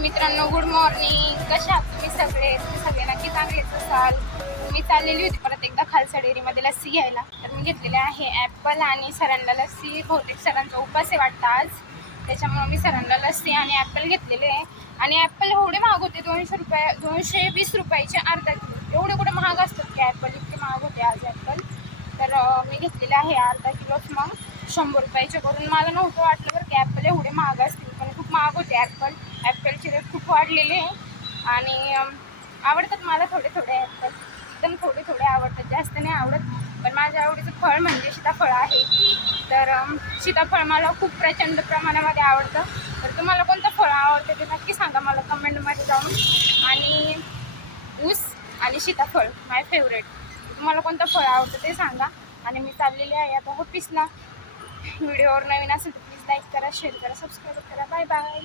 मित्रांनो good morning कशा आहात तुम्ही सगळे? तुम्ही सगळे नक्की चांगलेच असाल मी चाललेली होती परत एकदा खालसा डेअरीमध्ये लस्सी घ्यायला तर मी घेतलेले आहे ॲपल आणि सरांना लस्सी बहुतेक सरांचा उपास आहे वाटतं आज. त्याच्यामुळे मी सरांना लस्सी आणि ॲपल घेतलेले आहे. आणि ॲपल एवढे महाग होते दोनशे रुपये दोनशे वीस रुपयाचे अर्धा किलो. एवढे कुठे महाग असतात की ॲपल इतके महाग होते आज ॲपल तर मी घेतलेले आहे अर्धा किलोच मग. शंभर रुपयाचे करून. मला नव्हतं वाटलं बरं की ॲपल एवढे महाग असतील पण खूप महाग होते ॲपल ॲपलचे रेट खूप वाढलेले आहे. आणि आवडतात मला थोडे थोडे ॲपल एकदम थोडे थोडे आवडतात. जास्त नाही आवडत पण माझ्या आवडीचं फळ म्हणजे सीताफळ आहे. तर सीताफळ मला खूप प्रचंड प्रमाणामध्ये आवडतं. तर तुम्हाला कोणतं फळ आवडतं ते नक्की सांगा मला कमेंटमध्ये जाऊन. आणि ऊस आणि सीताफळ माय फेवरेट तुम्हाला कोणतं फळ आवडतं ते सांगा. आणि मी चाललेली आहे आता ऑफिसला व्हिडिओवर नवीन असेल तर प्लीज लाईक करा शेअर करा सबस्क्राईब करा. Bye bye